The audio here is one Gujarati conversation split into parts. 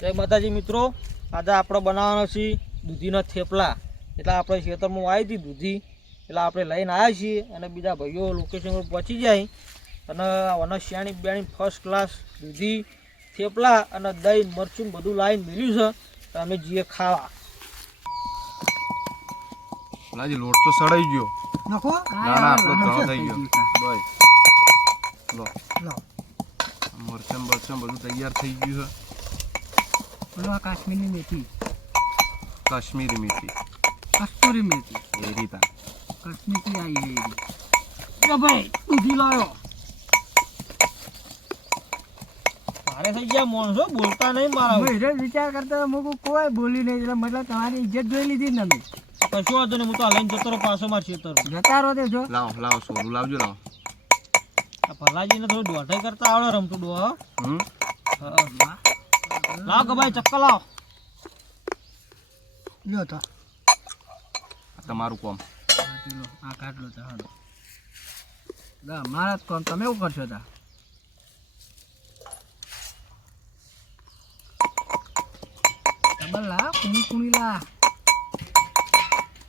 જય માતાજી મિત્રો આજે આપણે બનાવવાનો છે દૂધીના થેપલા. એટલે આપણે ખેતરમાં વાવી હતી દૂધી. એટલે આપણે લઈને આવ્યા છીએ અને બીજા ભાઈઓ લોકેશન પર પહોંચી જાય અને આના શિયાળી બિયાણી ફર્સ્ટ ક્લાસ દૂધી થેપલા અને દહીં મરચું બધું લાવીને મેળ્યું છે. તો અમે જઈએ ખાવા. લાજી લોટ તો સડાઈ ગયો. નાખો? ના ના આપણો ઘણો થઈ ગયો. બસ. લો. લો. મરચમ બરચમ બધું તૈયાર થઈ ગયું બોલો આ કાશ્મીરની મેથી કાશ્મીરી મેથી કસ્તુરી મેથી એ રીતા કાશ્મીરથી આવી છે એ જો ભાઈ દૂધી લાવ્યો મારે થઈ ગયા માણસો બોલતા નહીં મારા હું વિચાર કરતા મૂકું કોઈ બોલી નહીં એટલે મતલબ તમારી ઇજ્જત જોઈ લીધી ને તમે. કશું વાંધો નહીં હું તો લઈને જતો રહો પાછો મારા ખેતર. જતા રહો તે જો. લાવો લાવો સોનું લાવજો લાવો. આ ભલાજીને થોડું દોઢાઈ કરતા આવડે રમતું ડો હા હમ લાવ કે ભાઈ ચક્કર લાવ. લ્યો તો. તમારું કોમ. લો આ કાટલો તો હાલો. ના મારા જ કોમ. તમે એવું કરશો તા. ડબલ લા કુણી કુણી લા.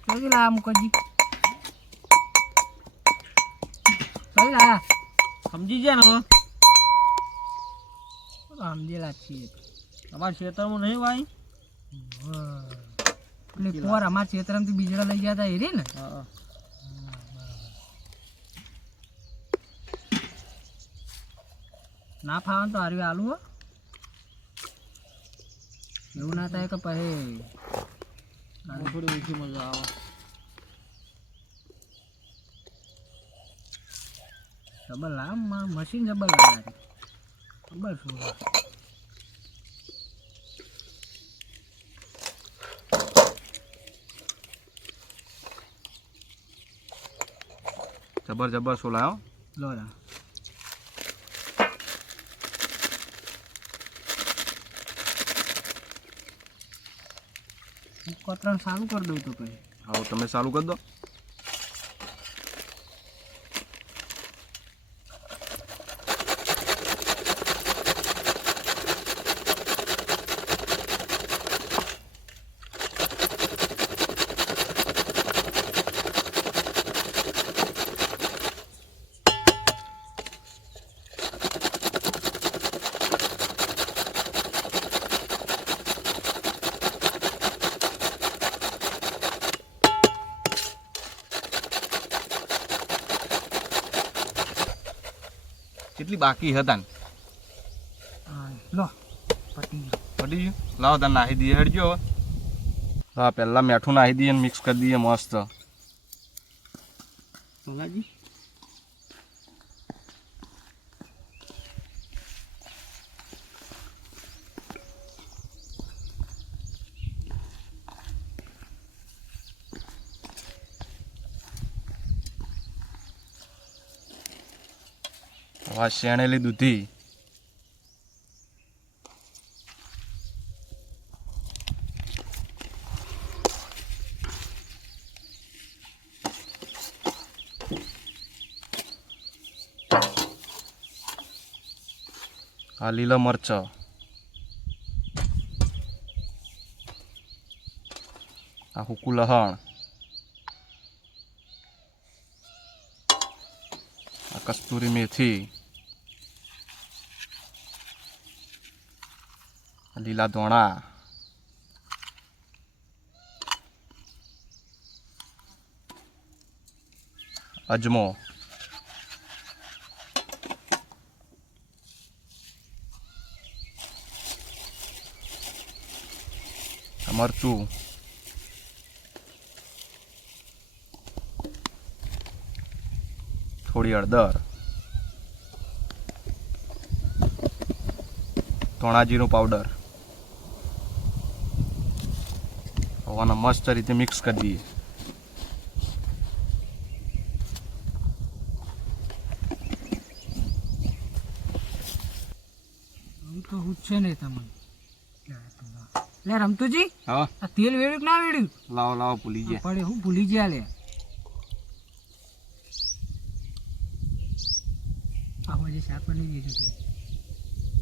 ચોથી લા મુકજી ચોથી લા સમજી ગયા ને સમજી સમજેલા છીએ. તમારા ખેતરમાં નહીં ભાઈ એટલે પોર અમારા ખેતરમાંથી બીજડા લઈ ગયા હતા એ રે ને ના ફાવાનું તો હારી આલુ હો. એવું ના થાય કે પછી આને થોડી ઓછી મજા આવે. આમ મ- મશીન ડબલ લાગે. ખબર શું જબર જબર સોલાયો લા કોતરણ ચાલુ કરી દઉં તો પછી. હા તમે ચાલુ કરી દો. કેટલી બાકી હતા લો ગયું. પડી ગયું? લાવો તને નાહી દઈએ હેડજો હવે. હા પહેલાં મીઠું નાહી દઈએ મિક્સ કરી દઈએ મસ્ત. ભલાજી આ શેણેલી દૂધી. આ લીલા મરચા. આ હુકુ લહણ. આ કસ્તુરી મેથી. લીલા ધોણા. અજમો. મરચું થોડી હળદર. ધોણાજીરું પાવડર હવાના મસ્ત રીતે મિક્સ કરી દઈએ. તો હું છે ને તમને. લે રમતુજી હા. આ તેલ વેડ્યું ના વેડ્યું? લાવો લાવો ભૂલી ગયા. પડે હું ભૂલી ગયા લે. આવો જે શાક બની દીધું છે.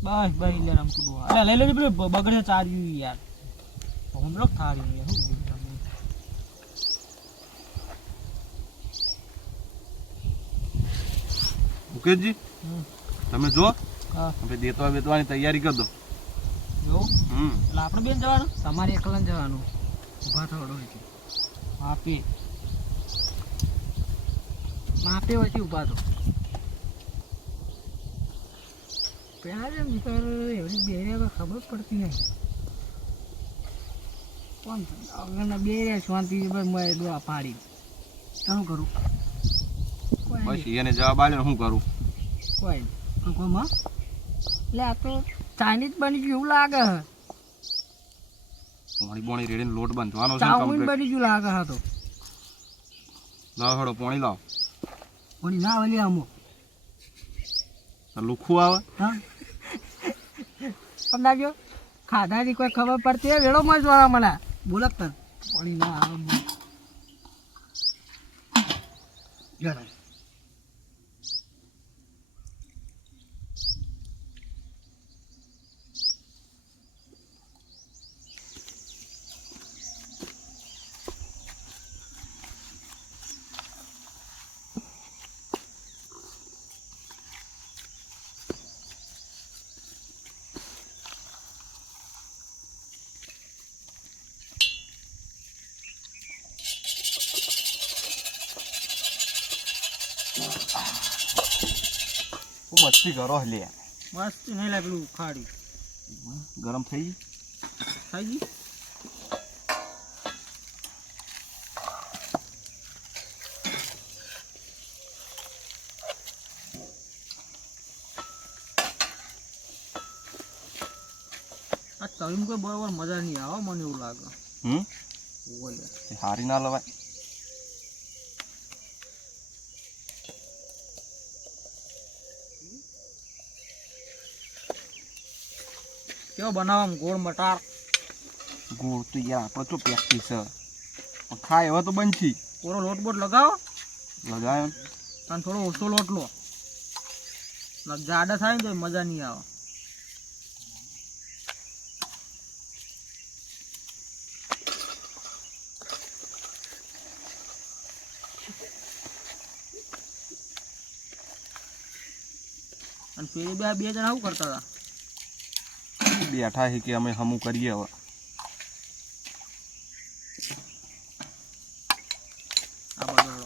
બસ બસ લે આમ તું ડોહા. અરે લઈ લેજે પેલું બગડે ચાર્યું યાર. હું યાર શું કીધું તમે? મુકેશજી. તમે જો હા. હવે દેતવા બેતવાની તૈયારી કરી દો. જો? હમ. એટલે આપણે બેન જવાનું? તમારે એકલા જવાનું. ઊભા થવડો હોય છે આપી માપે છે ઊભા તો એવડી બે રહ્યા ખબર પડતી નહીં. કોણ? આગળના બે રહ્યા શાંતિ મેં ડોળા પાડી. શું કરું? કોઈ બસ એને જવાબ આલ્યો શું કરું? કોઈ એટલે આ તો ચાઇનીઝ બની ગયું એવું લાગે હે. પોણી રેડીને લોટ બાંધવાનો છે ચાઉમીન બની ગયું લાગે હા તો. હળો પોણી લાવ. પણ ના વળી અમુક લુખું આવે? હા? પંદાજો ખાધાની કોઈ ખબર પડતી વેળો માં જ મને. બોલક તર પાણી ના આવે. મસ્તી કરો લે મસ્તી નહીં લાગે પેલું ખાડી ગરમ થઈ ગઈ થઈ ગઈ આ તળીમાં કોઈ બરોબર મજા નહીં આવે મને એવું લાગે હમ બોલે હારી ના લવાય કેવો બનાવવા ગોળ મટાર? ગોળ તો યાર આપણે તો પ્રેક્ટિસ છે. ખાય એવા તો બનશી. કોરો લોટ બોટ લગાવો. લગાવ્યો. અને થોડો ઓછો લોટ લો. જાડા થાય ને તો મજા નહીં આવે. અને પેલી બે બે જણા શું કરતા હતા? બેઠા છે કે અમે હમું કરીએ હવે આ બધો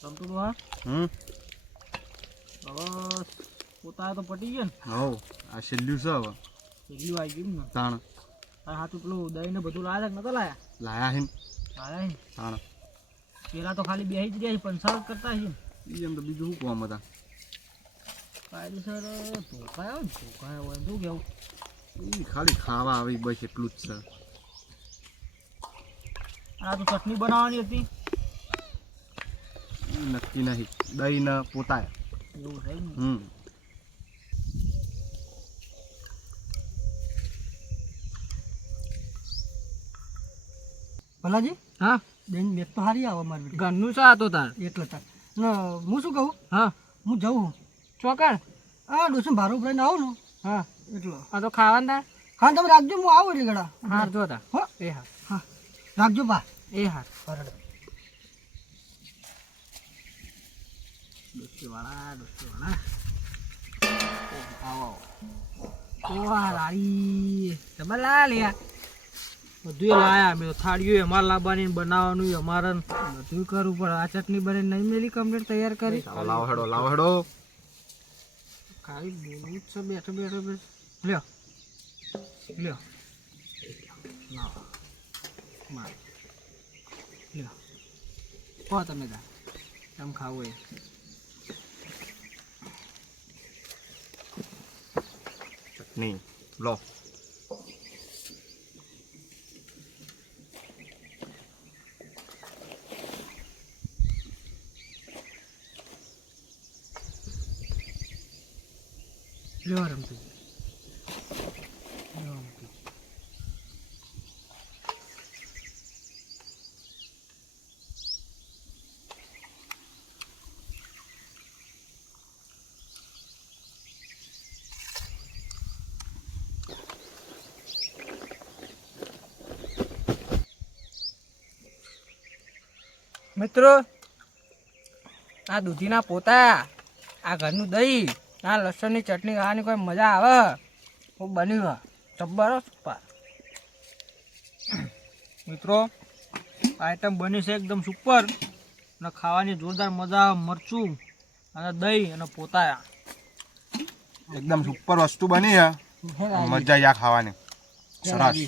ગમતું હતું હા હમ. બસ પોતા તો પટી ગયા ને. હવ આ છેલ્લું છે હવે. એટલું આવી ગયું ને. તાણ. આ હાથું પેલું દહીં ને બધું લાયા નતા લાયા? લાયા હે લાયા છે? તાણ. પેલા તો ખાલી બેસી જ રહ્યા છે પંચાવત કરતા છે. એમ તો બીજું શું કોમ હતા? કાયદેસર ધોકાયો ને ધોકાયો હોય શું કેવું? ખાલી ખાવા આવી બસ એટલું જ છે. આ તો ચટણી બનાવવાની હતી. નક્કી નહીં દહીં ને પોતા એવું છે હમ ભલાજી હા બેન મેં તો હારી આવે મારી ઘરનું શા હતો તાર એટલે તાર હું શું કહું હા હું જઉં છું હા આ ડોસમ ભારું ભરાઈને આવું ને હા એટલો આ તો ખાવાનું તાર હા તમે રાખજો હું આવું એટલે ગળા હાર જો તા હો એ હા હા રાખજો બા એ હાર બરાબર ડોસીવાળા ડોસીવાળા આવો ઓવા લારી તમે લા લ્યા બધું લાયા અમે થાળીઓ અમારે લાવવાની બનાવવાનું અમારે. બધું કરવું પડે આ ચટણી બને નહીં મેલી કમ્પ્લીટ તૈયાર કરી લાવો હેડો ખાલી બોલું જ છે બેઠો બેઠો લ્યો લ્યો લાવો લ્યો કહો તમે કા એમ ખાવું nih loh Ya, orang tuh. મિત્રો આ દૂધીના પોતા આ ઘરનું દહીં આ લસણની ચટણી ખાવાની કોઈ મજા આવે? હું બન્યું જબ્બર હો, સુપર. મિત્રો આઈટમ બની છે એકદમ સુપર. અને ખાવાની જોરદાર મજા આવે. મરચું અને દહીં અને પોતાયા એકદમ સુપર વસ્તુ બની છે મજા આ ખાવાની. સરસ.